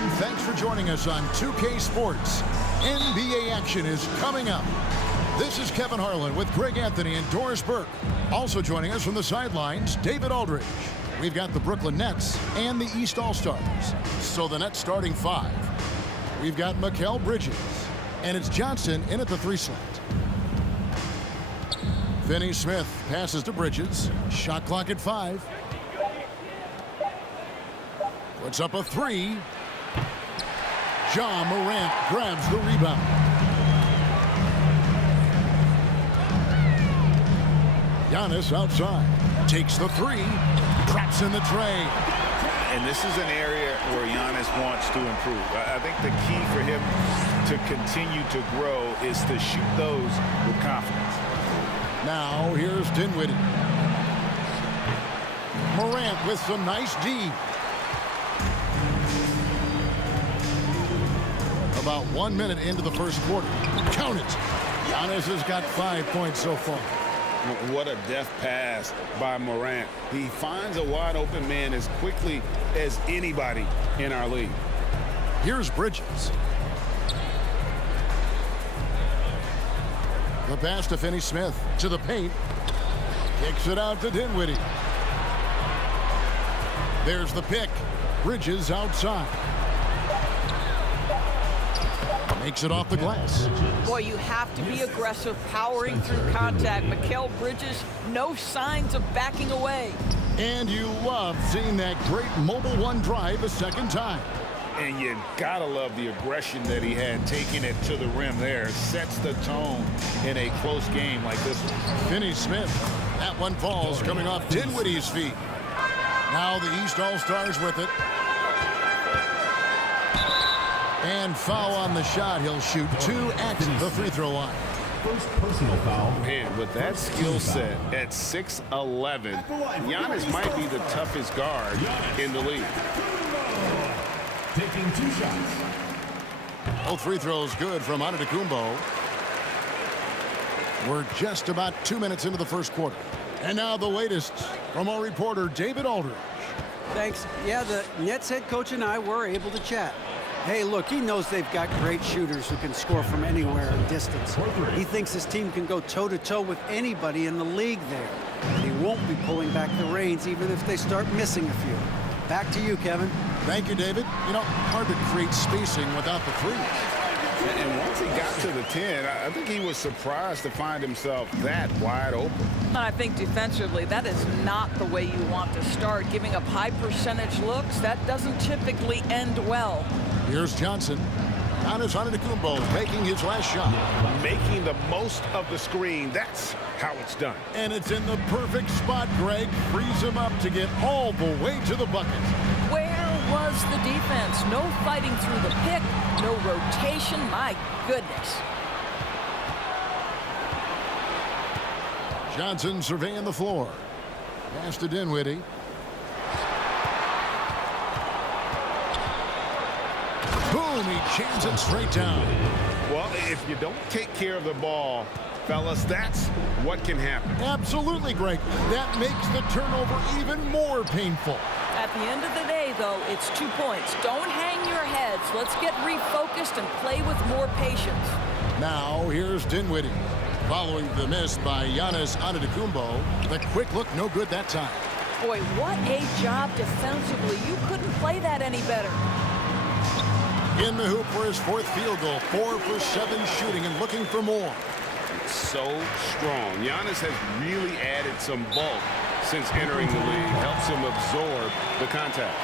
everyone. Thanks for joining us on 2K Sports. NBA action is coming up. This is Kevin Harlan with Greg Anthony and Doris Burke. Also joining us from the sidelines, David Aldridge. We've got the Brooklyn Nets and the East All-Stars. So the Nets starting five. We've got Mikal Bridges. And it's Johnson in at the 3 slot. Finney-Smith passes to Bridges. Shot clock at 5. Puts up a 3. Ja Morant grabs the rebound. Giannis outside. Takes the 3. Traps in the tray. And this is an area where Giannis wants to improve. I think the key for him to continue to grow is to shoot those with confidence. Now here's Dinwiddie. Morant with some nice D. About 1 minute into the first quarter. Count it. Giannis has got 5 points so far. What a deft pass by Morant. He finds a wide open man as quickly as anybody in our league. Here's Bridges. The pass to Finney-Smith to the paint. Kicks it out to Dinwiddie. There's the pick. Bridges outside. Makes it off the glass. Boy, you have to be aggressive, powering through contact. Mikal Bridges, no signs of backing away. And you love seeing that great mobile one drive a second time. And you gotta love the aggression that he had taking it to the rim there. Sets the tone in a close game like this one. Finney-Smith. That one falls coming off Dinwiddie's feet. Now the East All-Stars with it. And foul on the shot. He'll shoot 2 at the free throw line. First personal foul. Man, with that skill set at 6'11", Giannis might be the toughest guard in the league. Taking 2 shots. Both free throws good from Antetokounmpo. We're just about 2 minutes into the first quarter. And now the latest from our reporter, David Aldridge. Thanks. Yeah, the Nets head coach and I were able to chat. Hey, look, he knows they've got great shooters who can score from anywhere in distance. He thinks his team can go toe-to-toe with anybody in the league there. He won't be pulling back the reins even if they start missing a few. Back to you, Kevin. Thank you, David. You know, hard to create spacing without the threes. And once he got to the 10, I think he was surprised to find himself that wide open. I think defensively, that is not the way you want to start. Giving up high percentage looks, that doesn't typically end well. Here's Johnson. Giannis Antetokounmpo making his last shot. Making the most of the screen. That's how it's done. And it's in the perfect spot, Greg. Frees him up to get all the way to the bucket. Where was the defense? No fighting through the pick, no rotation. My goodness. Johnson surveying the floor. Pass to Dinwiddie. Boom, he jams it straight down. Well, if you don't take care of the ball, fellas, that's what can happen. Absolutely, Greg. That makes the turnover even more painful. At the end of the day, though, it's 2 points. Don't hang your heads. Let's get refocused and play with more patience. Now, here's Dinwiddie. Following the miss by Giannis Antetokounmpo, the quick look no good that time. Boy, what a job defensively. You couldn't play that any better. In the hoop for his 4th field goal. 4 for 7 shooting and looking for more. So strong. Giannis has really added some bulk since entering the league. Helps him absorb the contact.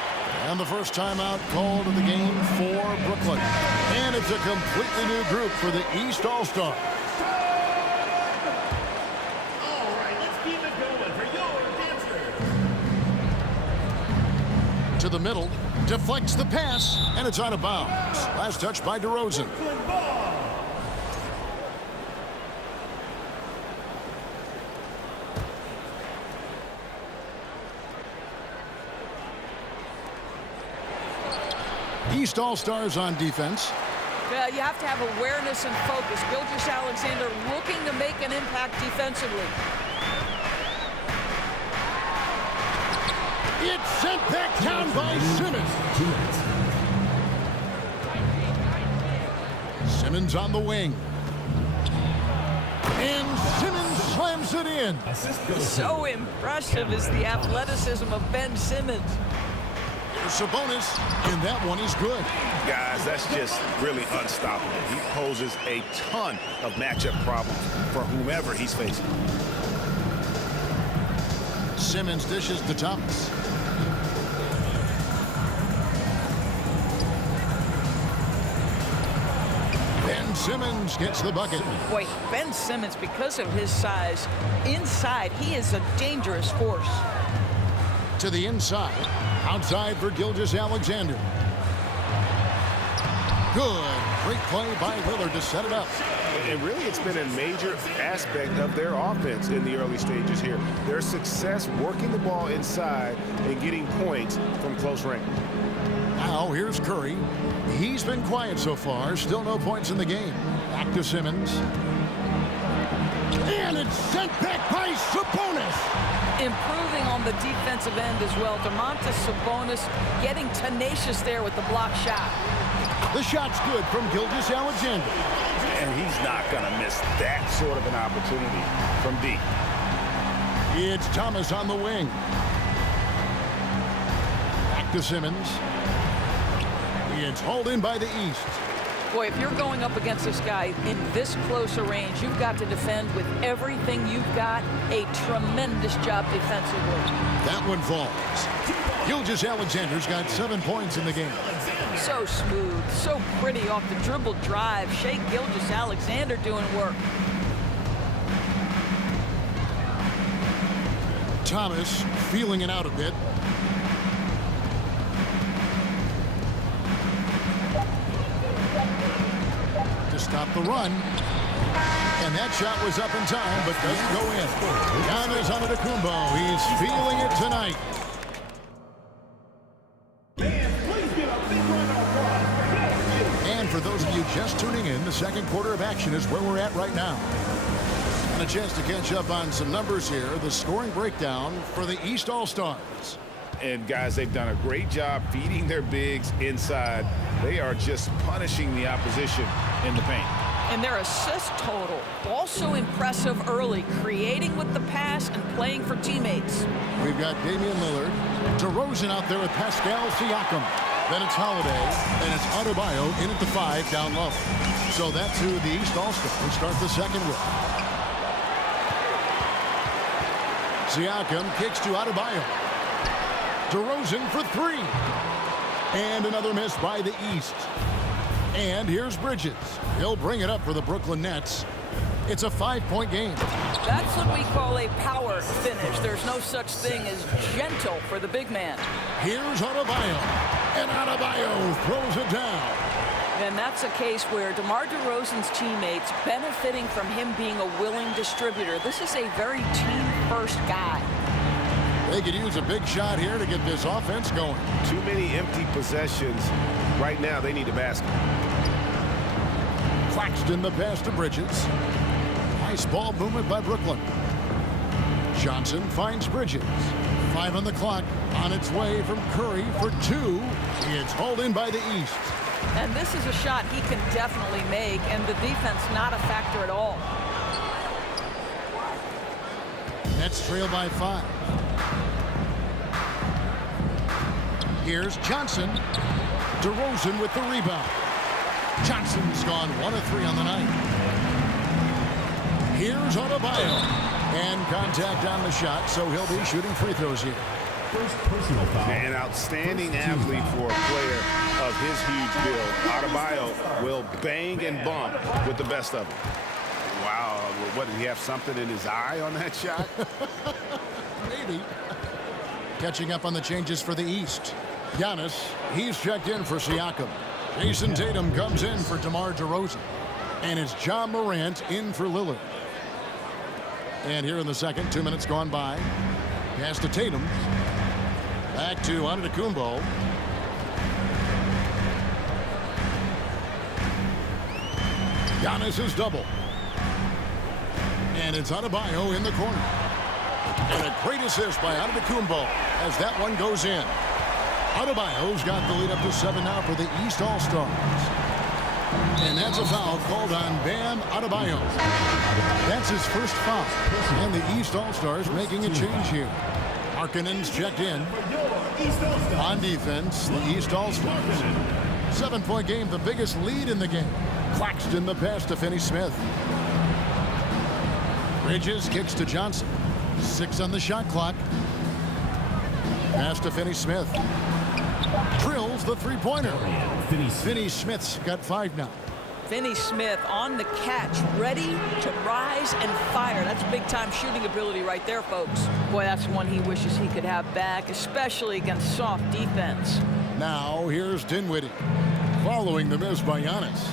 And the first timeout called of the game for Brooklyn. And it's a completely new group for the East All-Stars. All right, let's keep it going for your dancers. To the middle, deflects the pass, and it's out of bounds. Last touch by DeRozan. East All-Stars on defense. Yeah, you have to have awareness and focus. Gilgeous-Alexander looking to make an impact defensively. It's sent back down by Simmons. Simmons on the wing. And Simmons slams it in. So impressive is the athleticism of Ben Simmons. Here's Sabonis, and that one is good. Guys, that's just really unstoppable. He poses a ton of matchup problems for whomever he's facing. Simmons dishes to Thomas. Ben Simmons gets the bucket. Boy, Ben Simmons, because of his size, inside, he is a dangerous force. To the inside. Outside for Gilgeous-Alexander. Good. Great play by Lillard to set it up. And really, it's been a major aspect of their offense in the early stages here. Their success working the ball inside and getting points from close range. Now, here's Curry. He's been quiet so far. Still no points in the game. Back to Simmons. And it's sent back by Sabonis. Improving on the defensive end as well. Domantas Sabonis getting tenacious there with the block shot. The shot's good from Gilgeous-Alexander. And he's not going to miss that sort of an opportunity from deep. It's Thomas on the wing. Back to Simmons. It's hauled in by the East. Boy, if you're going up against this guy in this close a range, you've got to defend with everything you've got. A tremendous job defensively. That one falls. Gilgeous-Alexander's got 7 points in the game. So smooth, so pretty off the dribble drive. Shai Gilgeous-Alexander doing work. Thomas feeling it out a bit. To stop the run. And that shot was up in time, but doesn't go in. Giannis Antetokounmpo. He's feeling it tonight. And for those of you just tuning in, the second quarter of action is where we're at right now. And a chance to catch up on some numbers here. The scoring breakdown for the East All-Stars. And guys, they've done a great job feeding their bigs inside. They are just punishing the opposition in the paint. And their assist total, also impressive early, creating with the pass and playing for teammates. We've got Damian Lillard, DeRozan out there with Pascal Siakam. Then it's Holiday, and it's Adebayo in at the 5 down low. So that's who the East All-Stars start the second with. Siakam kicks to Adebayo. DeRozan for 3. And another miss by the East. And here's Bridges. He'll bring it up for the Brooklyn Nets. It's a 5-point game. That's what we call a power finish. There's no such thing as gentle for the big man. Here's Adebayo. And Adebayo throws it down. And that's a case where DeMar DeRozan's teammates benefiting from him being a willing distributor. This is a very team-first guy. They could use a big shot here to get this offense going. Too many empty possessions. Right now, they need a basket. Claxton the pass to Bridges. Nice ball movement by Brooklyn. Johnson finds Bridges. 5 on the clock. On its way from Curry for 2. It's hauled in by the East. And this is a shot he can definitely make, and the defense not a factor at all. Nets trail by 5. Here's Johnson. DeRozan with the rebound. Johnson's gone 1 of 3 on the night. Here's Adebayo. And contact on the shot, so he'll be shooting free throws here. An outstanding athlete for a player of his huge build. Adebayo will bang and bump with the best of them. Wow, what, did he have something in his eye on that shot? Maybe. Catching up on the changes for the East. Giannis, he's checked in for Siakam. Jason Tatum comes in for DeMar DeRozan. And it's Ja Morant in for Lillard. And here in the second, 2 minutes gone by. Pass to Tatum. Back to Antetokounmpo. Giannis is double. And it's Adebayo in the corner. And a great assist by Antetokounmpo as that one goes in. Adebayo's got the lead up to 7 now for the East All-Stars. And that's a foul called on Bam Adebayo. That's his first foul. And the East All-Stars making a change here. Markkanen's checked in. On defense, the East All-Stars. 7-point game, the biggest lead in the game. Claxton the pass to Finney-Smith. Bridges kicks to Johnson. 6 on the shot clock. Pass to Finney-Smith. Drills the three-pointer. Finney-Smith's got 5 now. Finney-Smith on the catch, ready to rise and fire. That's big-time shooting ability right there, folks. Boy, that's one he wishes he could have back, especially against soft defense. Now, here's Dinwiddie, following the miss by Giannis.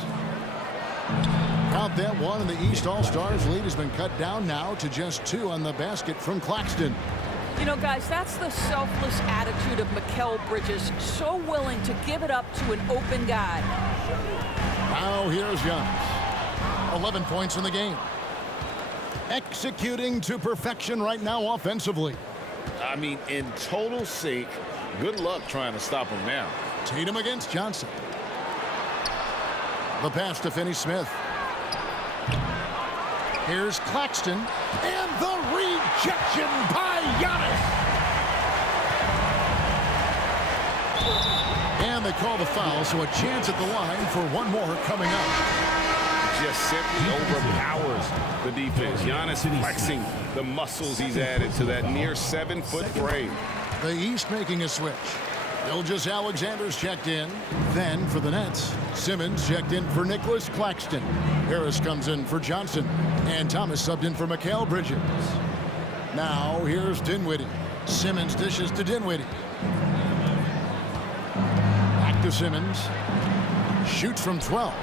Count that one, and the East All-Stars lead has been cut down now to just 2 on the basket from Claxton. You know, guys, that's the selfless attitude of Mikal Bridges, so willing to give it up to an open guy. Now here's Giannis. 11 points in the game. Executing to perfection right now offensively. I mean, in total sync. Good luck trying to stop him now. Tatum against Johnson. The pass to Finney-Smith. Here's Claxton. And the rejection by Giannis. And they call the foul, so a chance at the line for one more coming up. Just simply overpowers the defense. Giannis flexing the muscles he's added to that near 7-foot frame. The East making a switch. Gilgeous-Alexander's checked in. Then for the Nets, Simmons checked in for Nicholas Claxton. Harris comes in for Johnson. And Thomas subbed in for Mikal Bridges. Now here's Dinwiddie. Simmons dishes to Dinwiddie. Back to Simmons. Shoots from 12.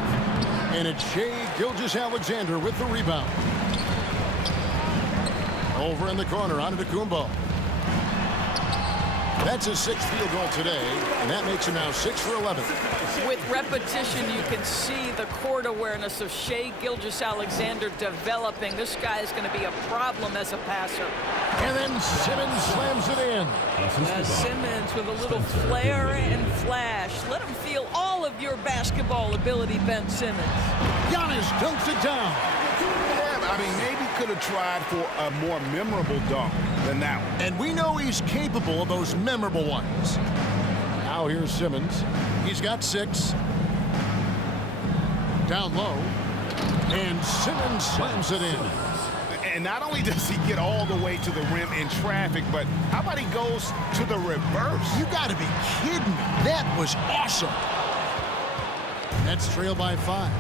And it's Shai Gilgeous-Alexander with the rebound. Over in the corner, Antetokounmpo. That's his 6th field goal today, and that makes him now 6 for 11. With repetition, you can see the court awareness of Shai Gilgeous-Alexander developing. This guy is going to be a problem as a passer. And then Simmons slams it in. Simmons with a little flair and flash. Let him feel all of your basketball ability, Ben Simmons. Giannis dunks it down. I mean, maybe could have tried for a more memorable dunk than that one. And we know he's capable of those memorable ones. Now here's Simmons. He's got 6. Down low. And Simmons slams it in. And not only does he get all the way to the rim in traffic, but how about he goes to the reverse? You got to be kidding me. That was awesome. Nets trail by 5.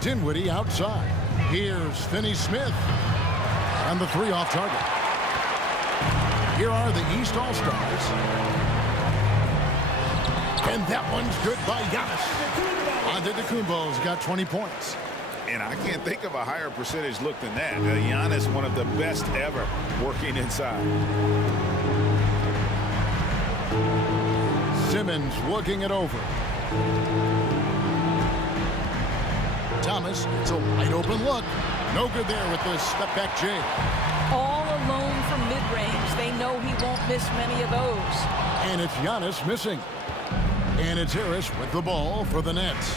Dinwiddie outside. Here's Finney-Smith. And the 3 off target. Here are the East All-Stars. And that one's good by Giannis. Antetokounmpo's got 20 points. And I can't think of a higher percentage look than that. Giannis, one of the best ever working inside. Simmons working it over. Thomas, it's a wide open look. No good there with the step back J. All alone from mid-range. They know he won't miss many of those. And it's Giannis missing. And it's Harris with the ball for the Nets.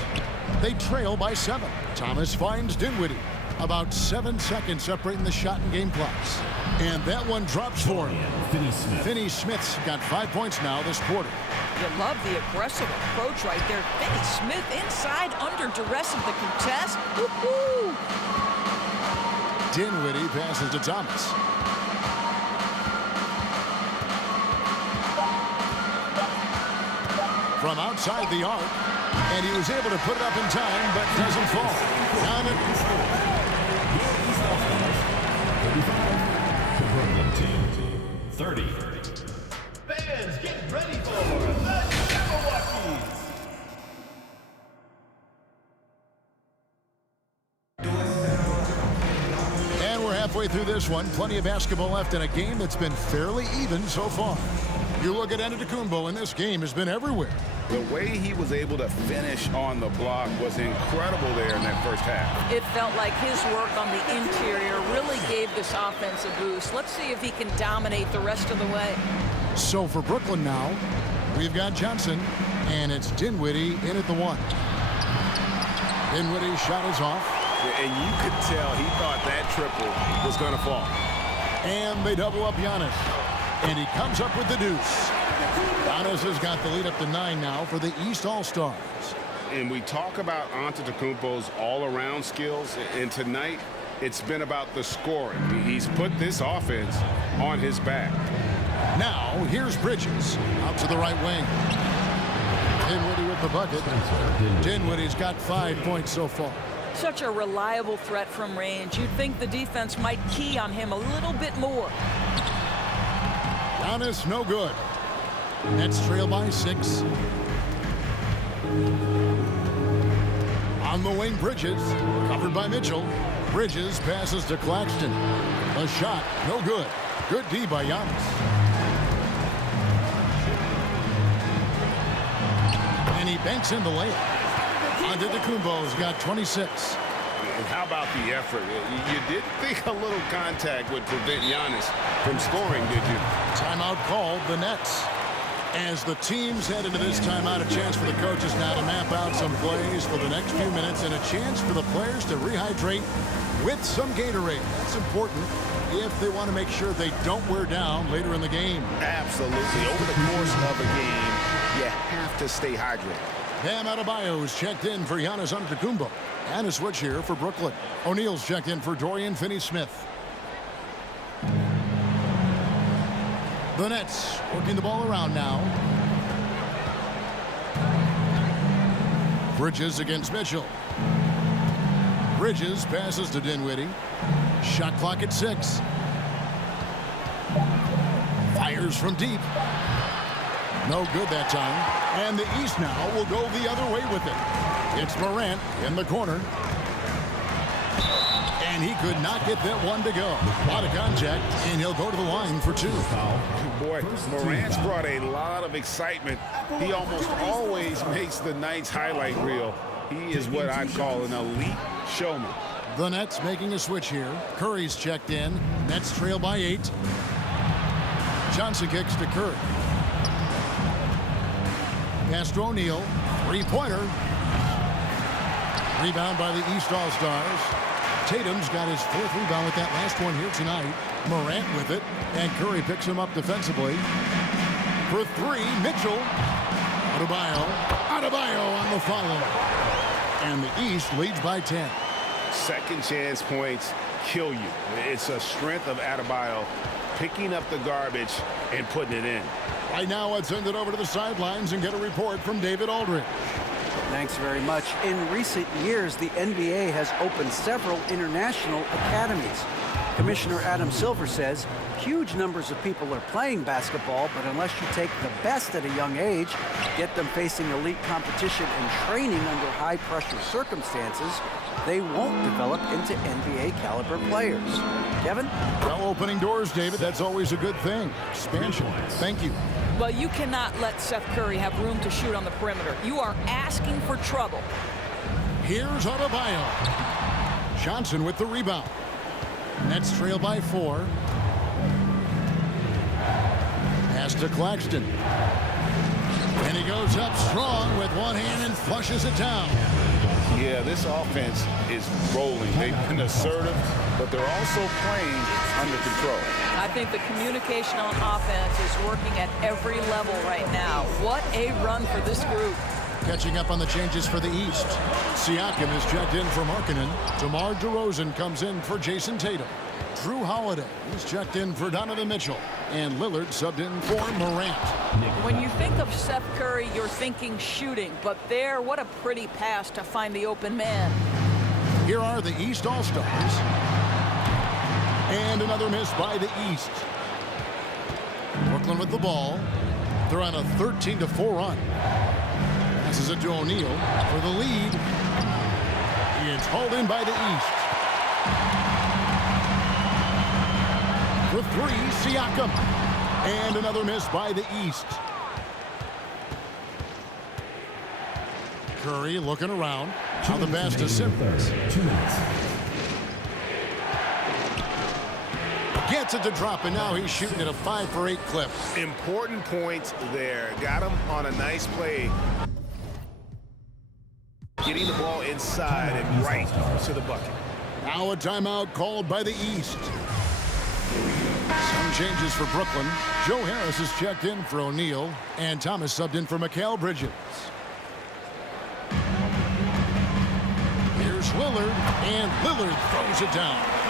They trail by 7. Thomas finds Dinwiddie. About 7 seconds separating the shot and game clocks. And that one drops for him. Finney-Smith's got 5 points now this quarter. You love the aggressive approach right there. Finney-Smith inside under duress of the contest. Woo-hoo! Dinwiddie passes to Thomas. From outside the arc, and he was able to put it up in time, but doesn't fall. Down at 30. Fans, get ready for the Jabberwockies. And we're halfway through this one. Plenty of basketball left in a game that's been fairly even so far. You look at Antetokounmpo, and this game has been everywhere. The way he was able to finish on the block was incredible there in that first half. It felt like his work on the interior really gave this offense a boost. Let's see if he can dominate the rest of the way. So for Brooklyn now, we've got Johnson, and it's Dinwiddie in at the 1. Dinwiddie's shot is off. And you could tell he thought that triple was going to fall. And they double up Giannis. And he comes up with the deuce. Giannis has got the lead up to 9 now for the East All-Stars. And we talk about Antetokounmpo's all-around skills. And tonight, it's been about the scoring. He's put this offense on his back. Now, here's Bridges out to the right wing. Dinwiddie with the bucket. Dinwiddie's got 5 points so far. Such a reliable threat from range. You'd think the defense might key on him a little bit more. Giannis, no good. Nets trail by 6. On the wing, Bridges, covered by Mitchell. Bridges passes to Claxton. A shot, no good. Good D by Giannis. And he banks in the layup. Antetokounmpo's got 26. And how about the effort? You didn't think a little contact would prevent Giannis from scoring, did you? Timeout called, the Nets. As the teams head into this timeout, a chance for the coaches now to map out some plays for the next few minutes and a chance for the players to rehydrate with some Gatorade. That's important if they want to make sure they don't wear down later in the game. Absolutely. Over the course of a game, you have to stay hydrated. Bam Adebayo is checked in for Giannis Antetokounmpo. And a switch here for Brooklyn. O'Neal's checked in for Dorian Finney-Smith. The Nets working the ball around now. Bridges against Mitchell. Bridges passes to Dinwiddie. Shot clock at 6. Fires from deep. No good that time. And the East now will go the other way with it. It's Morant in the corner. And he could not get that one to go. A lot of contact, and he'll go to the line for 2. Boy, Morant's brought a lot of excitement. He almost always makes the night's highlight reel. He is what I'd call an elite showman. The Nets making a switch here. Curry's checked in. Nets trail by 8. Johnson kicks to Curry. Pass to O'Neal. 3-pointer. Rebound by the East All-Stars. Tatum's got his 4th rebound with that last one here tonight. Morant with it, and Curry picks him up defensively. For 3, Mitchell. Adebayo on the follow. And the East leads by 10. Second chance points kill you. It's a strength of Adebayo picking up the garbage and putting it in. Right now, let's send it over to the sidelines and get a report from David Aldridge. Thanks very much. In recent years, the NBA has opened several international academies. Commissioner Adam Silver says huge numbers of people are playing basketball, but unless you take the best at a young age, get them facing elite competition and training under high-pressure circumstances, they won't develop into NBA-caliber players. Kevin? Well, opening doors, David, that's always a good thing. Expansion. Thank you. Well, you cannot let Seth Curry have room to shoot on the perimeter. You are asking for trouble. Here's Adebayo. Johnson with the rebound. Nets trail by 4. Pass to Claxton. And he goes up strong with one hand and flushes it down. Yeah, this offense is rolling. They've been assertive, but they're also playing under control. I think the communication on offense is working at every level right now. What a run for this group. Catching up on the changes for the East. Siakam is checked in for Markkanen. DeMar DeRozan comes in for Jason Tatum. Drew Holiday is checked in for Donovan Mitchell. And Lillard subbed in for Morant. When you think of Seth Curry, you're thinking shooting. But there, what a pretty pass to find the open man. Here are the East All-Stars. And another miss by the East. Brooklyn with the ball. They're on a 13-4 run. Passes it to O'Neal for the lead. It's hauled in by the East. For 3, Siakam. And another miss by the East. Curry looking around. Now the pass to Simmons. Gets it to drop, and now he's shooting at a 5-for-8 clip. Important points there. Got him on a nice play. Getting the ball inside and right to the bucket. Now a timeout called by the East. Some changes for Brooklyn. Joe Harris is checked in for O'Neal, and Thomas subbed in for Mikal Bridges. Here's Lillard, and Lillard throws it down.